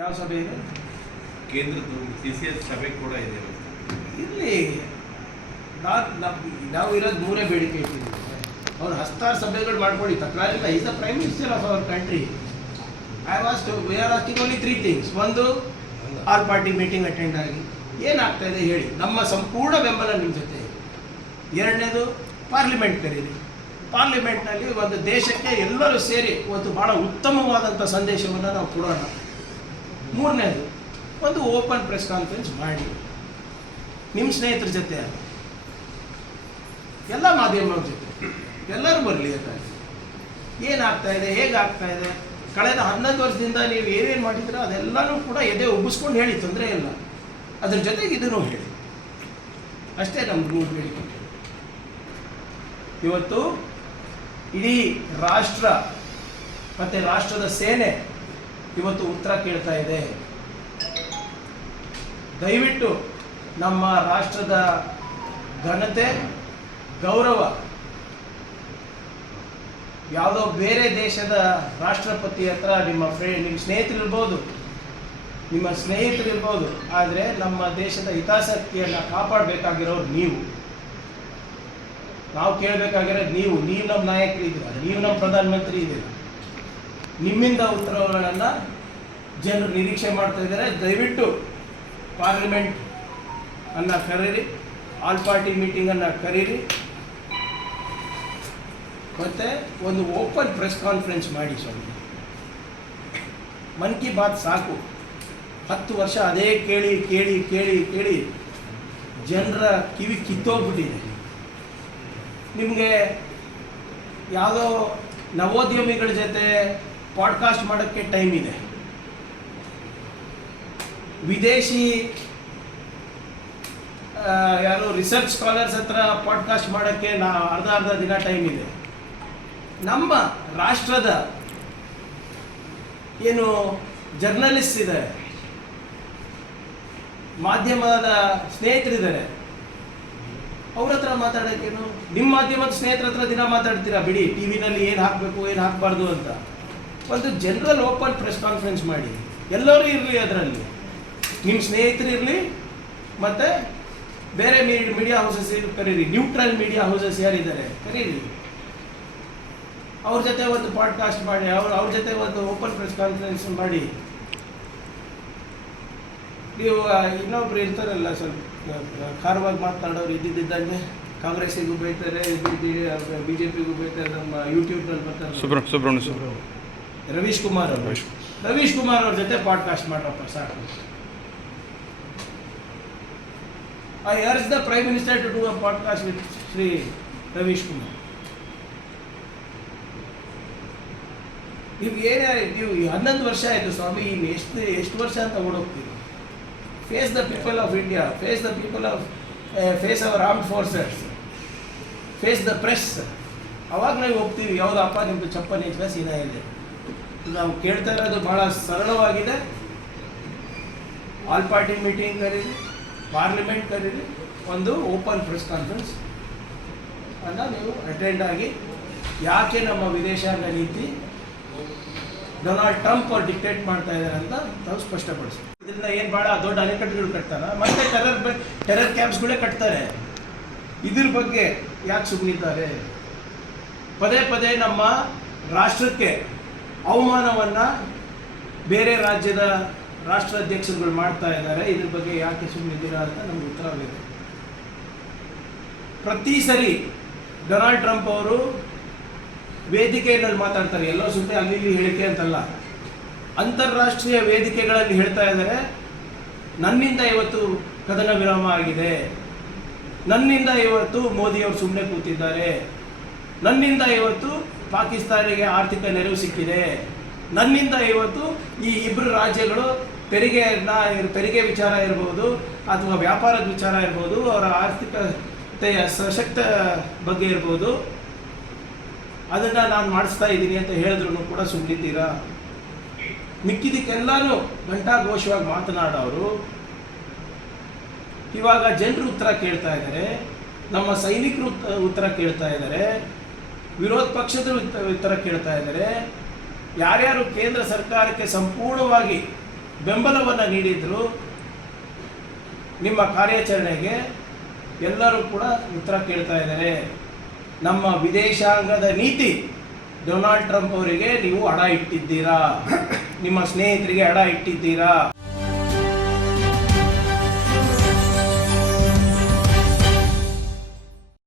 ಯಾವ ಸಭೆ ಇದೆ? ಕೇಂದ್ರದ್ದು CCS ಸಭೆ ಕೂಡ ಇದೆ. ಇಲ್ಲಿ ನಾವು ಇರೋದು ಮೂರೇ ಬೇಡಿಕೆ ಇಟ್ಟಿದ್ದೀವಿ. ಅವ್ರು ಹತ್ತಾರು ಸಭೆಗಳು ಮಾಡ್ಕೊಳ್ಳಿ, ತಕರಾರಿಲ್ಲ. Is the prime minister of our country. We are asking only 3 things. ಒಂದು, ಆಲ್ ಪಾರ್ಟಿ ಮೀಟಿಂಗ್ ಅಟೆಂಡ್ ಆಗಿ ಏನಾಗ್ತಾ ಇದೆ ಹೇಳಿ, ನಮ್ಮ ಸಂಪೂರ್ಣ ಬೆಂಬಲ ನಿಮ್ಮ ಜೊತೆ. ಎರಡನೇದು, ಪಾರ್ಲಿಮೆಂಟ್ ಕರೀರಿ. ಪಾರ್ಲಿಮೆಂಟ್ನಲ್ಲಿ ಒಂದು ದೇಶಕ್ಕೆ ಎಲ್ಲರೂ ಸೇರಿ ಒಂದು ಭಾಳ ಉತ್ತಮವಾದಂಥ ಸಂದೇಶವನ್ನು ನಾವು ಕೊಡೋಣ. ಮೂರನೇದು, ಒಂದು ಓಪನ್ ಪ್ರೆಸ್ ಕಾನ್ಫರೆನ್ಸ್ ಮಾಡಿ ನಿಮ್ಮ ಸ್ನೇಹಿತರ ಜೊತೆ, ಎಲ್ಲ ಮಾಧ್ಯಮಗಳ ಜೊತೆ ಎಲ್ಲರೂ ಬರಲಿ. ಏನಾಗ್ತಾ ಇದೆ, ಹೇಗಾಗ್ತಾ ಇದೆ, ಕಳೆದ 11 ವರ್ಷದಿಂದ ನೀವು ಏನೇನು ಮಾಡಿದ್ರೆ ಅದೆಲ್ಲನೂ ಕೂಡ ಎದೆ ಉಬ್ಬಿಸ್ಕೊಂಡು ಹೇಳಿ, ತೊಂದರೆ ಇಲ್ಲ. ಅದ್ರ ಜೊತೆಗೆ ಇದನ್ನು ಹೇಳಿ. ಅಷ್ಟೇ ನಮ್ಮ ಮೂರು ಬೇಡಿಕೆ. ಇವತ್ತು ಇಡೀ ರಾಷ್ಟ್ರ ಮತ್ತು ರಾಷ್ಟ್ರದ ಸೇನೆ ಇವತ್ತು ಉತ್ತರ ಕೇಳ್ತಾ ಇದೆ. ದಯವಿಟ್ಟು ನಮ್ಮ ರಾಷ್ಟ್ರದ ಘನತೆ, ಗೌರವ ಯಾವುದೋ ಬೇರೆ ದೇಶದ ರಾಷ್ಟ್ರಪತಿ ಹತ್ರ ನಿಮ್ಮ ಸ್ನೇಹಿತರಿರ್ಬೋದು, ಆದರೆ ನಮ್ಮ ದೇಶದ ಹಿತಾಸಕ್ತಿಯನ್ನು ಕಾಪಾಡಬೇಕಾಗಿರೋರು ನೀವು. ನಾವು ಕೇಳಬೇಕಾಗಿರೋದು ನೀವು ನಮ್ಮ ನಾಯಕರಿದ್ದೀರ, ನೀವು ನಮ್ಮ ಪ್ರಧಾನಮಂತ್ರಿ ಇದ್ದೀರ. ನಿಮ್ಮಿಂದ ಉತ್ತರಗಳನ್ನು ಜನರು ನಿರೀಕ್ಷೆ ಮಾಡ್ತಾ ಇದ್ದಾರೆ. ದಯವಿಟ್ಟು ಪಾರ್ಲಿಮೆಂಟ್ ಅನ್ನು ಕರೀರಿ, ಆಲ್ ಪಾರ್ಟಿ ಮೀಟಿಂಗನ್ನು ಕರೀರಿ, ಮತ್ತು ಒಂದು ಓಪನ್ ಪ್ರೆಸ್ ಕಾನ್ಫರೆನ್ಸ್ ಮಾಡಿ. ಸ್ವಾಮಿ, ಮನ್ ಕಿ ಬಾತ್ ಸಾಕು. 10 ವರ್ಷ ಅದೇ ಕೇಳಿ ಕೇಳಿ ಕೇಳಿ ಕೇಳಿ ಜನರ ಕಿವಿ ಕಿತ್ತೋಗ್ಬಿಟ್ಟಿದೆ. ನಿಮಗೆ ಯಾವುದೋ ನವೋದ್ಯಮಿಗಳ ಜೊತೆ ಪಾಡ್ಕಾಸ್ಟ್ ಮಾಡೋಕ್ಕೆ ಟೈಮ್ ಇದೆ, ವಿದೇಶಿ ಯಾರು ರಿಸರ್ಚ್ ಸ್ಕಾಲರ್ಸ್ ಹತ್ರ ಪಾಡ್ಕಾಸ್ಟ್ ಮಾಡೋಕ್ಕೆ ಅರ್ಧ ದಿನ ಟೈಮ್ ಇದೆ. ನಮ್ಮ ರಾಷ್ಟ್ರದ ಏನು ಜರ್ನಲಿಸ್ಟ್ ಇದ್ದಾರೆ, ಮಾಧ್ಯಮದ ಸ್ನೇಹಿತರಿದ್ದಾರೆ, ಅವ್ರ ಹತ್ರ ಮಾತಾಡೋಕ್ಕೇನು? ನಿಮ್ಮ ಮಾಧ್ಯಮದ ಸ್ನೇಹಿತರ ಹತ್ರ ದಿನ ಮಾತಾಡ್ತೀರಾ, ಬಿಡಿ, ಟಿ ವಿನಲ್ಲಿ ಏನು ಹಾಕಬೇಕು ಏನು ಹಾಕಬಾರ್ದು ಅಂತ. ಒಂದು ಜನರಲ್ ಓಪನ್ ಪ್ರೆಸ್ ಕಾನ್ಫರೆನ್ಸ್ ಮಾಡಿ, ಎಲ್ಲರೂ ಇರಲಿ. ಅದರಲ್ಲಿ ನಿಮ್ಮ ಸ್ನೇಹಿತರು ಇರಲಿ, ಮತ್ತು ಬೇರೆ ಮೀಡಿಯಾ ಹೌಸಸ್ ಕರೀರಿ, ನ್ಯೂಟ್ರಲ್ ಮೀಡಿಯಾ ಹೌಸಸ್ ಯಾರಿದ್ದಾರೆ ಕರೀರಿ. ಅವ್ರ ಜೊತೆ ಒಂದು ಪಾಡ್ಕಾಸ್ಟ್ ಮಾಡಿ, ಅವ್ರ ಜೊತೆ ಒಂದು ಓಪನ್ ಪ್ರೆಸ್ ಕಾನ್ಫರೆನ್ಸ್ ಮಾಡಿ. ನೀವು ಇನ್ನೊಬ್ರು ಇರ್ತಾರಲ್ಲ, ಸ್ವಲ್ಪ ಖಾರವಾಗಿ ಮಾತನಾಡೋರು, ಇದ್ದಿದ್ದಂಗೆ ಕಾಂಗ್ರೆಸ್ಸಿಗೂ ಬೈತಾರೆ, BJPಗೂ ಬೈತಾರೆ. ನಮ್ಮ ಯೂಟ್ಯೂಬ್ನಲ್ಲಿ ಬರ್ತಾರೆ ರವೀಶ್ ಕುಮಾರ್ ಅವ್ರ ಜೊತೆ ಪಾಡ್ಕಾಸ್ಟ್ ಮಾಡ್ರಪ್ಪ, ಸಾಕು. I urge the prime minister to do a podcast with Shri Ravish Kumar. ನೀವು 11 ವರ್ಷ ಆಯಿತು ಸ್ವಾಮಿ, ಇನ್ನು ಎಷ್ಟು ವರ್ಷ ಅಂತ ಓಡೋಗ್ತೀವಿ? Face the people of India, face our armed forces, face the press. ಅವಾಗ ನಾವು ಹೋಗ್ತೀವಿ, ಯಾವುದಪ್ಪ ನಿಮ್ಮದು ಚಪ್ಪ ನಿಂತ ಸೀನಾ ಇದೆ. ನಾವು ಕೇಳ್ತಾ ಇರೋದು ಭಾಳ ಸರಳವಾಗಿದೆ. ಆಲ್ ಪಾರ್ಟಿ ಮೀಟಿಂಗ್ ಕರೀರಿ, ಪಾರ್ಲಿಮೆಂಟ್ ಕರೀರಿ, ಒಂದು ಓಪನ್ ಪ್ರೆಸ್ ಕಾನ್ಫರೆನ್ಸ್ ಅನ್ನು ನೀವು ಅಟೆಂಡ್ ಆಗಿ, ಯಾಕೆ ನಮ್ಮ ವಿದೇಶಾಂಗ ನೀತಿ ಡೊನಾಲ್ಡ್ ಟ್ರಂಪ್ ಅವ್ರು ಡಿಕ್ಟೇಟ್ ಮಾಡ್ತಾ ಇದ್ದಾರೆ ಅಂತ ನಾವು ಸ್ಪಷ್ಟಪಡಿಸಿ. ಇದರಿಂದ ಏನು ಭಾಳ ದೊಡ್ಡ ಅಣೆಕಟ್ಟುಗಳು ಕಟ್ತಾರೆ, ಮತ್ತೆ ಟೆರರ್ ಕ್ಯಾಂಪ್ಸ್ಗಳೇ ಕಟ್ತಾರೆ. ಇದ್ರ ಬಗ್ಗೆ ಯಾಕೆ ಸುಮ್ಮನಿದ್ದಾರೆ? ಪದೇ ಪದೇ ನಮ್ಮ ರಾಷ್ಟ್ರಕ್ಕೆ ಅವಮಾನವನ್ನು ಬೇರೆ ರಾಜ್ಯದ ರಾಷ್ಟ್ರಾಧ್ಯಕ್ಷರುಗಳು ಮಾಡ್ತಾ ಇದ್ದಾರೆ. ಇದ್ರ ಬಗ್ಗೆ ಯಾಕೆ ಸುಮ್ಮನಿದ್ದೀರಾ ಅಂತ ನಮ್ಗೆ ಉತ್ತರ ಬೇಕು. ಪ್ರತಿ ಸರಿ ಡೊನಾಲ್ಡ್ ಟ್ರಂಪ್ ಅವರು ವೇದಿಕೆಯಲ್ಲಿ ಮಾತಾಡ್ತಾರೆ, ಎಲ್ಲೋ ಸುಮ್ಮನೆ ಅಲ್ಲಿ ಇಲ್ಲಿ ಹೇಳಿಕೆ ಅಂತಲ್ಲ, ಅಂತಾರಾಷ್ಟ್ರೀಯ ವೇದಿಕೆಗಳಲ್ಲಿ ಹೇಳ್ತಾ ಇದ್ದಾರೆ, ನನ್ನಿಂದ ಇವತ್ತು ಕದನ ವಿರಾಮ ಆಗಿದೆ, ನನ್ನಿಂದ ಇವತ್ತು ಮೋದಿಯವರು ಸುಮ್ಮನೆ ಕೂತಿದ್ದಾರೆ, ನನ್ನಿಂದ ಇವತ್ತು ಪಾಕಿಸ್ತಾನಿಗೆ ಆರ್ಥಿಕ ನೆರವು ಸಿಕ್ಕಿದೆ, ನನ್ನಿಂದ ಇವತ್ತು ಈ ಇಬ್ಬರು ರಾಜ್ಯಗಳು ತೆರಿಗೆ ವಿಚಾರ ಇರ್ಬೋದು ಅಥವಾ ವ್ಯಾಪಾರದ ವಿಚಾರ ಇರ್ಬೋದು, ಅವರ ಆರ್ಥಿಕತೆಯ ಸಶಕ್ತ ಬಗ್ಗೆ ಇರ್ಬೋದು, ಅದನ್ನು ನಾನು ಮಾಡಿಸ್ತಾ ಇದ್ದೀನಿ ಅಂತ ಹೇಳಿದ್ರು ಕೂಡ ಸುಮ್ಮನಿದ್ದೀರಾ? ಮಿಕ್ಕಿದಕ್ಕೆಲ್ಲನೂ ಘಂಟಾಘೋಷವಾಗಿ ಮಾತನಾಡೋರು ಇವಾಗ ಜನರು ಉತ್ತರ ಕೇಳ್ತಾ ಇದ್ದಾರೆ, ನಮ್ಮ ಸೈನಿಕರು ಉತ್ತರ ಕೇಳ್ತಾ ಇದ್ದಾರೆ, ವಿರೋಧ ಪಕ್ಷದ ಉತ್ತರ ಕೇಳ್ತಾ ಇದ್ದಾರೆ. ಯಾರ್ಯಾರು ಕೇಂದ್ರ ಸರ್ಕಾರಕ್ಕೆ ಸಂಪೂರ್ಣವಾಗಿ ಬೆಂಬಲವನ್ನು ನೀಡಿದ್ರು ನಿಮ್ಮ ಕಾರ್ಯಾಚರಣೆಗೆ ಎಲ್ಲರೂ ಕೂಡ ಉತ್ತರ ಕೇಳ್ತಾ ಇದ್ದಾರೆ. ನಮ್ಮ ವಿದೇಶಾಂಗದ ನೀತಿ ಡೊನಾಲ್ಡ್ ಟ್ರಂಪ್ ಅವರಿಗೆ ನೀವು ಅಡ ಇಟ್ಟಿದ್ದೀರಾ, ನಿಮ್ಮ ಸ್ನೇಹಿತರಿಗೆ ಅಡ ಇಟ್ಟಿದ್ದೀರಾ.